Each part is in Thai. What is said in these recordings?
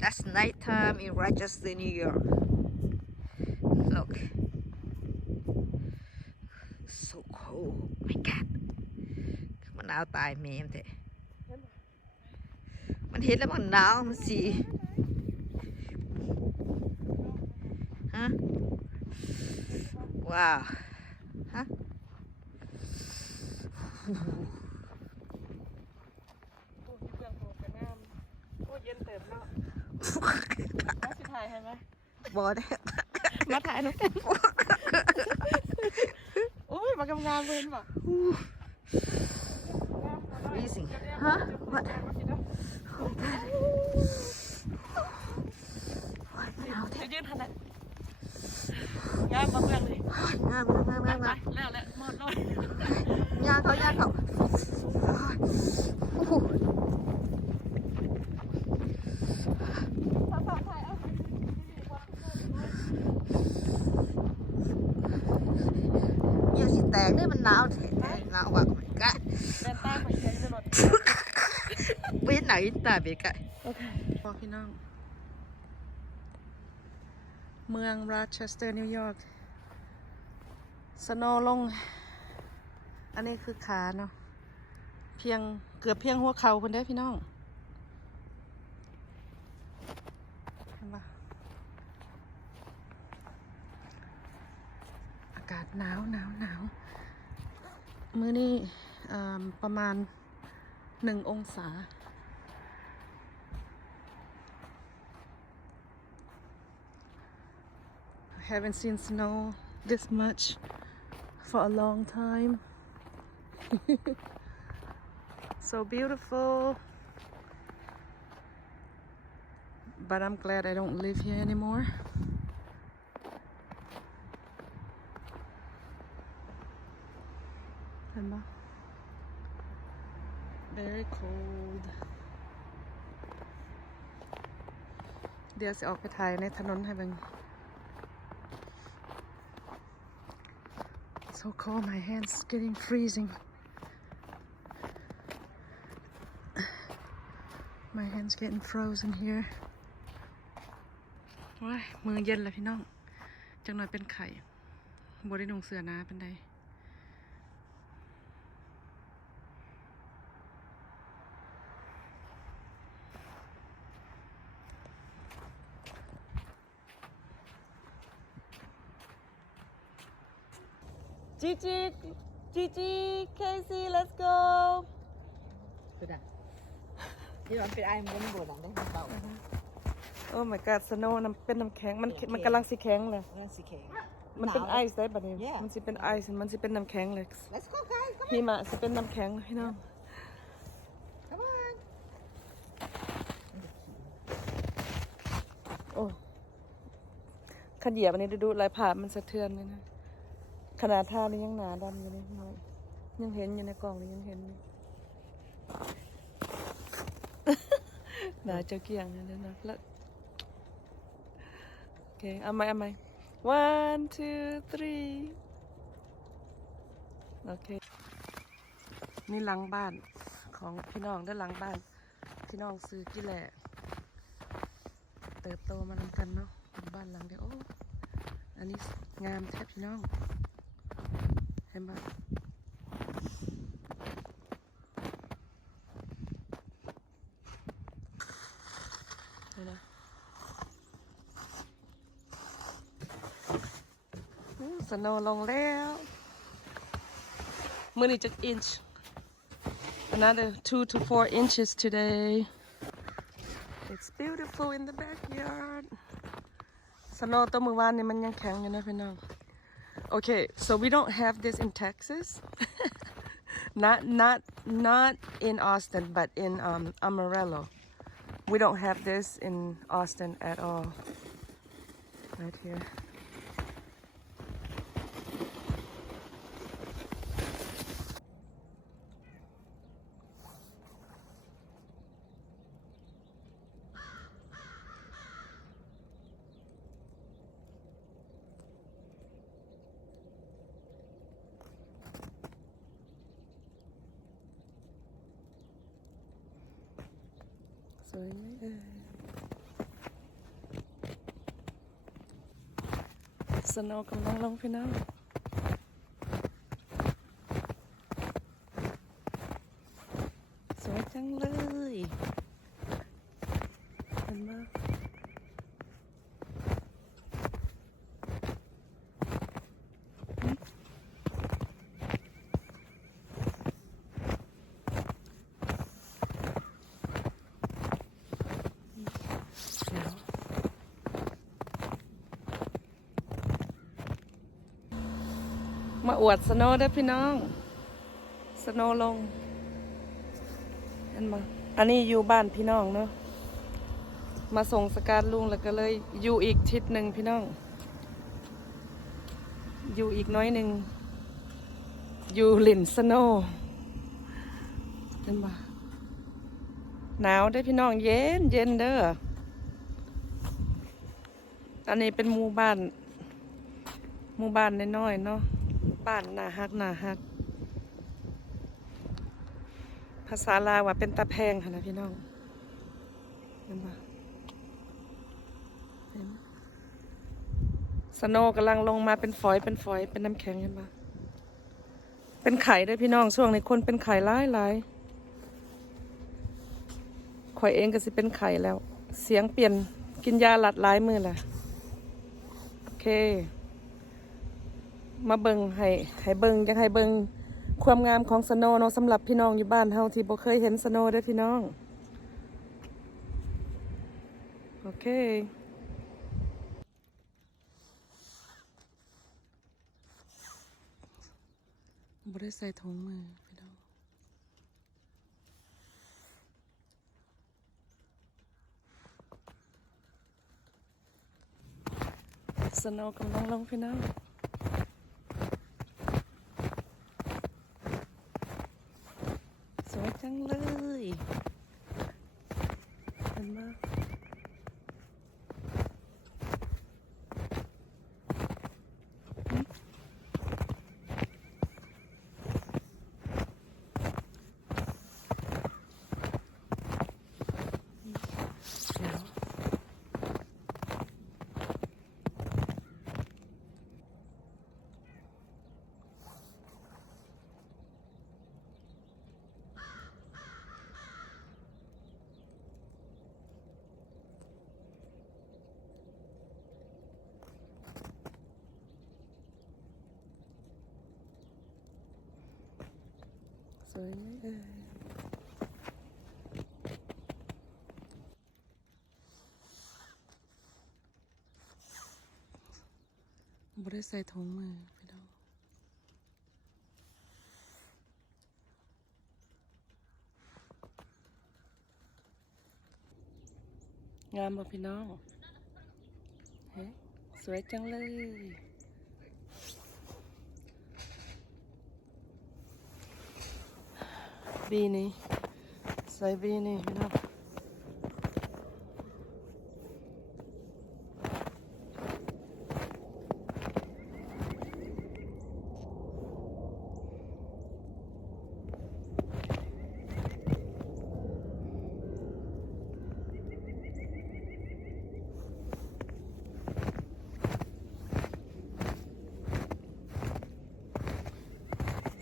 That's nighttime in Rochester, New York. Look. So cold. Oh my God. มันหนาวตายเมมเถอะมันเห็นแล้วมันหนาวมันสีฮะว้าวฮะเย็นเติมเนาะมาสิถ่ายให้ไหม บอได้ มาถ่ายน้องแก้มโอ้ยมากำงานเว้นว่ะ freezing ฮะ what หนาวแท้ จะยืนทันไหนย่างมาเมืองเลย งามแล้วหมดเลย ย่างเขาเนี่ยสิแตกเนี่ยมันหนาวแท้หนาวว่ะกะ แม่ตาของเชียงจะหมด เป็นไหนตาเบกะ โอเคพอพี่น้องเมืองโรเชสเตอร์นิวยอร์กสโนว์ลงอันนี้คือขาเนาะเกือบเพียงหัวเข่าเพิ่นได้พี่น้องเห็นปะอากาศหนาวมื้อนี้ประมาณ1 องศาI haven't seen snow this much for a long time. So beautiful. But I'm glad I don't live here anymore. Very cold. เดี๋ยวจะออกไปถ่ายในถนนให้เบิ่ง So cold, my hands getting freezing. My hands getting frozen here. ว้ายมือเย็นเลยพี่น้องจังหน่อยเป็นไข่บ่ได้นุ่งเสื้อหนาเป็นใดจีเคซี่ let's go เป็นอ่ะที่มันเป็นไอ้มันบดอ่ะได้เบาโอ้ my god snow เป็นน้ำแข็งมันกำลังสิแข็งเลย สีแข็ง มันเป็นไอซ์ได้บัดนี้มันสิเป็นไอซ์มันสิเป็นน้ำแข็งเลย Let's go guys หิมะสิเป็นน้ำแข็งพี่น้อง come on โอ้ขันเหยียบอันนี้ดูลายผ่ามันสะเทือนเลยนะขนาดท่านี้ยังหนาดำอยู่นี่น้อยยังเห็นอยู่ในกล่องนี้ยังเห็นอยู่ หนาเจ้าเกี่ยงเลยนะแล้วโอเคเอาไหม one two three โอเคนี่หลังบ้านของพี่น้องด้านหลังบ้านพี่น้องซื้อกี่แหละเติบโตมานำกันเนาะบ้านหลังเดียวโอ้อันนี้งามแทบพี่น้องเห็นปะนี่นะสโนว์ลงแล้วมือนี้จะinch another 2 to 4 inches today it's beautiful in the backyard สโนว์ตัวมือวานนี่มันยังแข็งอยู่นะพี่น้องOkay, so we don't have this in Texas. not in Austin, but in Amarillo. We don't have this in Austin at all. Right here. So สโนว์กำลังลงพี่น้องสวยจังเลยเห็นไหมมาอวดสโนว์ได้พี่น้องสโนว์ลงเห็นไหมอันนี้อยู่บ้านพี่น้องเนาะมาส่งสการลุงแล้วก็เลยอยู่อีกทิศหนึ่งพี่น้องอยู่อีกน้อยหนึ่งอยู่หลินสโนว์เห็นไหมหนาวได้พี่น้องเย็นเย็นเด้ออันนี้เป็นหมู่บ้านน้อยๆเนาะบ้านนาฮักภาษาลาวว่าเป็นตะแพงค่ะนะพี่น้องเห็นปะสโนว์กำลังลงมาเป็นฝอยเป็นน้ำแข็งเห็นปะเป็นไข่ด้วยพี่น้องช่วงนี้คนเป็นไข่หลายข่อยเองก็สิเป็นไข่แล้วเสียงเปลี่ยนกินยาหลัดหลายมือแหละโอเคมาเบิ่งให้เบิ่งอยากให้เบิ่งความงามของสโนว์เนาะสำหรับพี่น้องอยู่บ้านเฮาที่บ่เคยเห็นสโนว์ได้พี่น้องโอเคบ่ได้ใส่ถุงมือพี่น้องสโนว์กำลังลงพี่น้องสวยจังเลยเห็นไหมสวยไหมบ่ได้ใส่ถุงมือพี่น้องงามบ่พี่น้องเฮ้สวยจังเลยบีนี่ใส่บีนี่พี่น้อง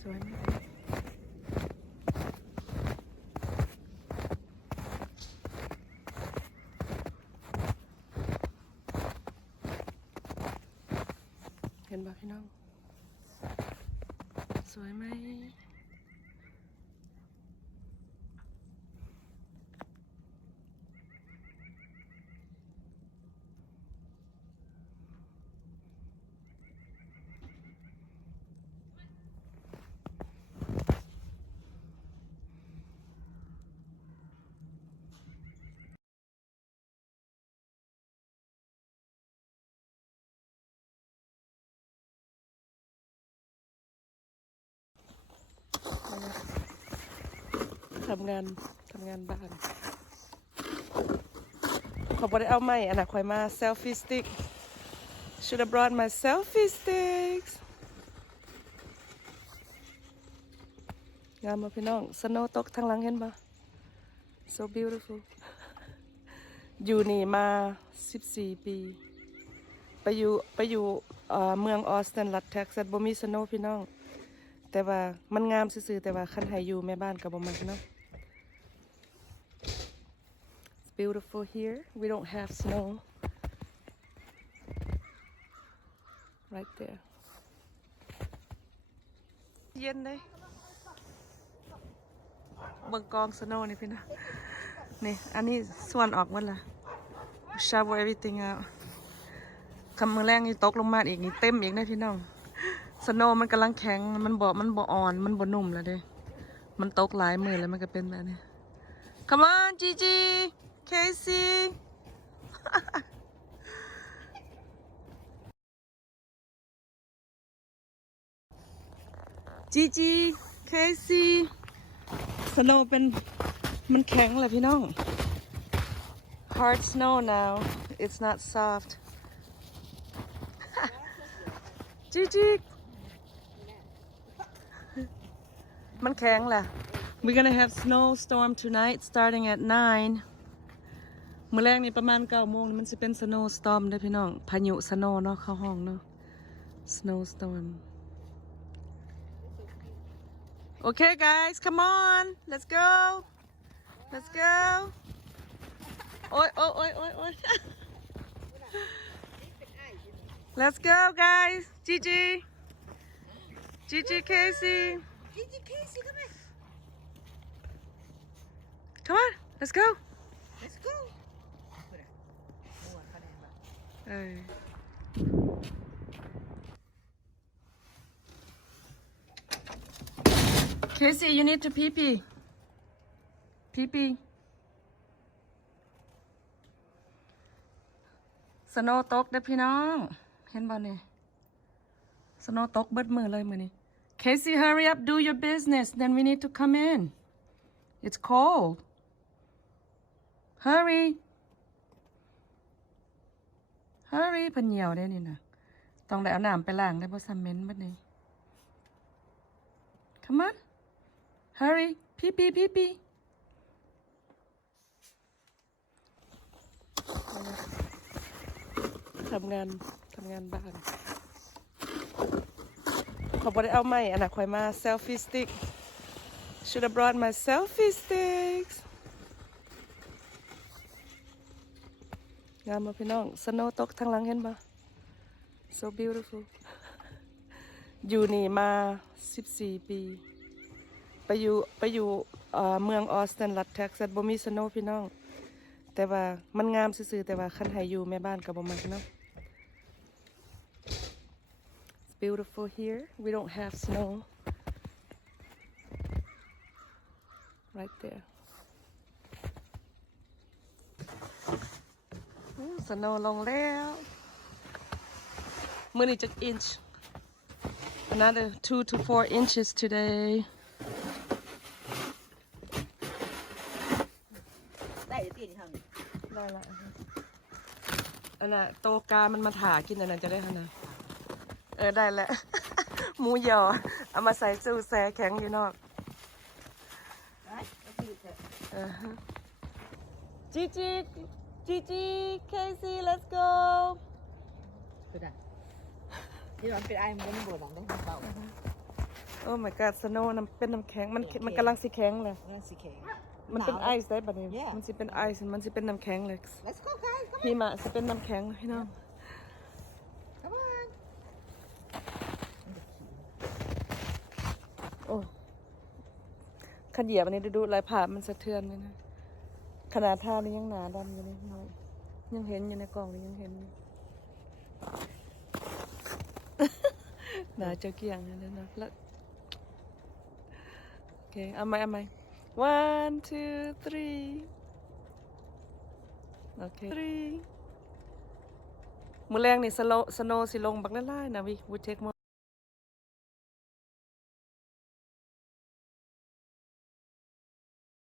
สวยไหมเห็นบ่พี่น้องสวยไหมทำงานบ้านเขาบ่ได้เอาไม้อันน่ะข่อยมา selfie stick should have brought my selfie sticks งามบ่พี่น้องสโนว์ตกทางหลังเห็นบ่ so beautiful อยู่นี่มา14 ปี ไปอยู่เมืองออสตินรัฐเท็กซัสบ่มีสโนว์พี่น้องแต่ว่ามันงามซื่อๆแต่ว่าคันให้อยู่แม่บ้านก็บ่มักเนาะ It's beautiful here we don't have snow right there เย็นเลยเบิ่งกองสโนว์นี่พี่น้องนี่อันนี้ส่วนออกหมดละ shovel everything out คำมือแรงนี่ตกลงมาอีกนี่เต็มอีกนะพี่น้องสโนว์มันกำลังแข็งมันบ่อ่อนมันบ่นุ่มแล้วเด้มันตกหลายมือแล้วมันก็เป็นแบบนี้ Come on Gigi Casey Gigi Casey สโนว์เป็นมันแข็งแหละพี่น้อง Hard snow now it's not soft Gigi มันแข็งแหละ We're gonna have snowstorm tonight starting at 9มื้อแรกนี่ประมาณ9 โมงมันจะเป็น snowstorm ได้พี่น้องพายุ snow เนาะเข้าห้องเนาะ snowstorm Okay guys come on let's go let's go โอ้ย Let's go guys Gigi Casey Come on let's go let's go Casey you need to peeสโนว์ตกเด้อพี่น้องเห็นบ่เนี่ยสโนว์ตกเบิดมือเลยมื้อนี้ Casey hurry up do your business then we need to come in it's cold hurry เพิ่นเหี่ยวได้นี่นะต้องได้เอาน้ำไปล้างได้บ่ซัมเมนต์บัดนี้ Come on hurry พี่ทำงานบ้านเขาบ่ได้เอาไม้อันน่ะค่อยมา selfie stick should have brought my selfie sticks งามบ่พี่น้องสโนว์ตกทางหลังเห็นบ่ so beautiful อยู่นี่มา14 ปีไปอยู่เมืองออสตินรัฐเท็กซัสบ่มีสโนว์พี่น้องแต่ว่ามันงามซื่อๆแต่ว่าคันให้อยู่แม่บ้านก็บ่มักเนาะ It's beautiful here we don't have snow right thereสโนว์ลงแล้วมื้อนี้จัก inch another 2 to 4 inches today ได้ตีนี่เท่านี้ได้ละอันน่ะโตกามันมาถากินอันนั้นจะได้ขนาดได้แล้ว หมูยอเอามาใส่สู้แซ่แข็งอยู่นอกGigi Casey let's go คือได้ที่มันเป็นไอ้มันบดหลังต้องเบาOh my god snow น้ำเป็นน้ำแข็งมันกำลังสิแข็งเลย นั่นสิแข็งมันเป็นไอซ์ได้ปะเนี่ยมันสิเป็นไอซ์มันสิเป็นน้ำแข็งเลย let's go guys หิมะสิเป็นน้ำแข็งพี่น้อง come on โอ้ขันเหยียบอันนี้ดูลายผ่ามันสะเทือนเลยนะขนาดท่านี้ยังหนาดำอยู่เลยน้อยยังเห็นอยู่ในกล่องนี้ยังเห็นอยู่ หนาเจ้าเกี่ยงเลยนะแล้วโอเคเอาไหม one two three โอเค 3มื้อแรงนี่สโนว์สิลงบักไล่ๆนะwe take more